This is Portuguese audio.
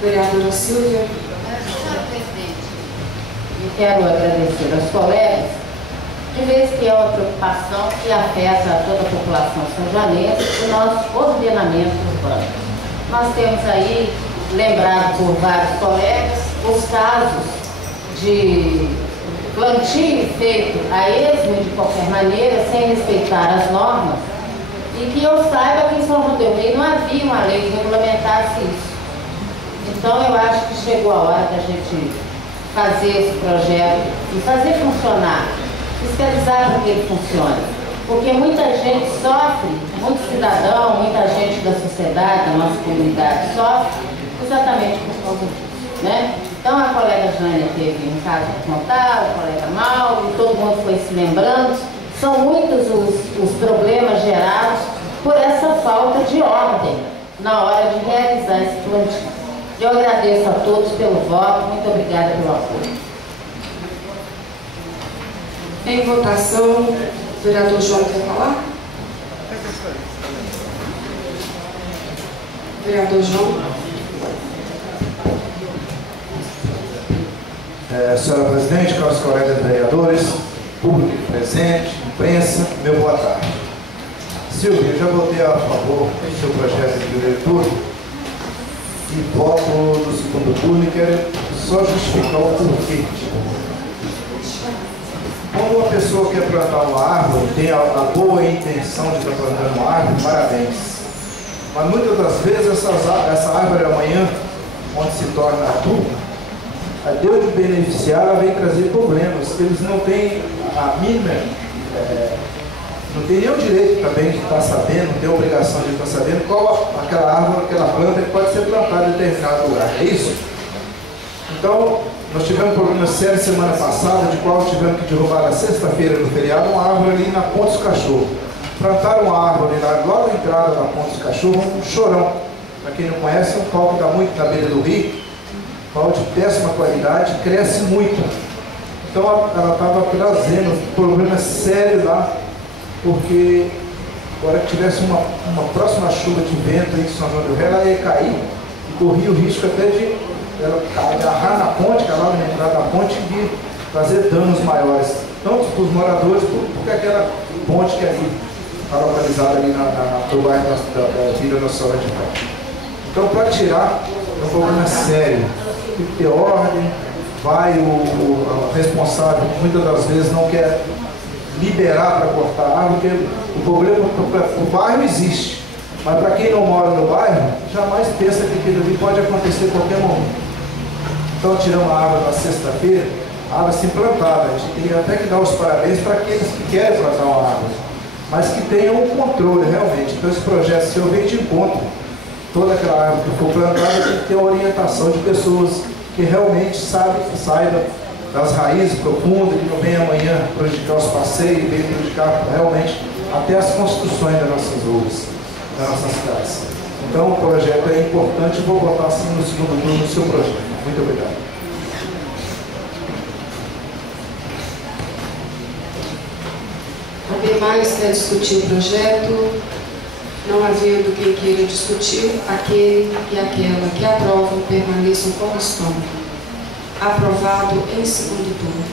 Vereadora Silvia. Senhora presidente, eu quero agradecer aos colegas, de vez que é uma preocupação que afeta toda a população são-janense, o nosso ordenamento urbano. Nós temos aí, lembrado por vários colegas, os casos de plantio feito a esmo de qualquer maneira, sem respeitar as normas, e que eu saiba que em São João del Rei não havia uma lei que regulamentasse isso. Então eu acho que chegou a hora da gente fazer esse projeto e fazer funcionar, fiscalizar para que ele funcione. Porque muita gente sofre, muito cidadão, muita gente da sociedade, da nossa comunidade sofre exatamente por causa disso, né? Então a colega Jânia teve um caso para contar, o colega Mauro, todo mundo foi se lembrando. São muitos os problemas gerados por essa falta de ordem na hora de realizar esse plantio. Eu agradeço a todos pelo voto, muito obrigada pelo apoio. Em votação, o vereador João quer falar? Vereador João. Senhora presidente, caros colegas vereadores, público presente, imprensa, meu boa tarde. Silvia, eu já votei a favor do seu projeto de leitura e voto no segundo turno e quero só justificar o porquê. Quando uma pessoa quer plantar uma árvore, tem a boa intenção de estar plantando uma árvore, parabéns. Mas muitas das vezes essa árvore amanhã, onde se torna adulta, a Deus de beneficiar, ela vem trazer problemas. Eles não têm a mínima, não tem nenhum direito também de estar sabendo, não tem a obrigação de estar sabendo qual aquela árvore, aquela planta que pode ser plantada em determinado lugar. É isso? Então, nós tivemos um problema sério semana passada, de qual tivemos que derrubar na sexta-feira do feriado uma árvore ali na Ponte dos Cachorros. Plantaram uma árvore lá, logo na entrada da Ponte dos Cachorros, um chorão. Para quem não conhece, é um pau que dá muito na beira do rio, pau de péssima qualidade, cresce muito. Então ela estava trazendo problemas sérios lá, porque agora que tivesse uma próxima chuva de vento em São João del Rei, ela ia cair e corria o risco até de ela agarrar na ponte, que é lá na entrada da ponte, e trazer danos maiores, tanto para os moradores, porque aquela ponte que ali está localizada ali no bairro da Vila Nossa Senhora de Paz. Então, para tirar, é um problema sério. Tem que ter ordem, vai o responsável, muitas das vezes não quer liberar para cortar a árvore, porque o problema para o bairro existe. Mas para quem não mora no bairro, jamais pensa que aquilo ali pode acontecer a qualquer momento. Então, tiramos a árvore na sexta-feira, a árvore assim plantada. A gente tem até que dar os parabéns para aqueles que querem plantar uma árvore, mas que tenham um controle realmente. Então, esse projeto, se eu ver de encontro, toda aquela árvore que for plantada tem que ter a orientação de pessoas que realmente saibam das raízes profundas, que não venham amanhã prejudicar os passeios, venham prejudicar realmente até as construções das nossas ruas, das nossas cidades. Então o projeto é importante, vou votar assim no segundo turno no seu projeto. Muito obrigado. Alguém mais quer discutir o projeto? Não havendo quem queira discutir, aquele e aquela que aprovam permaneçam como estão. Aprovado em segundo turno.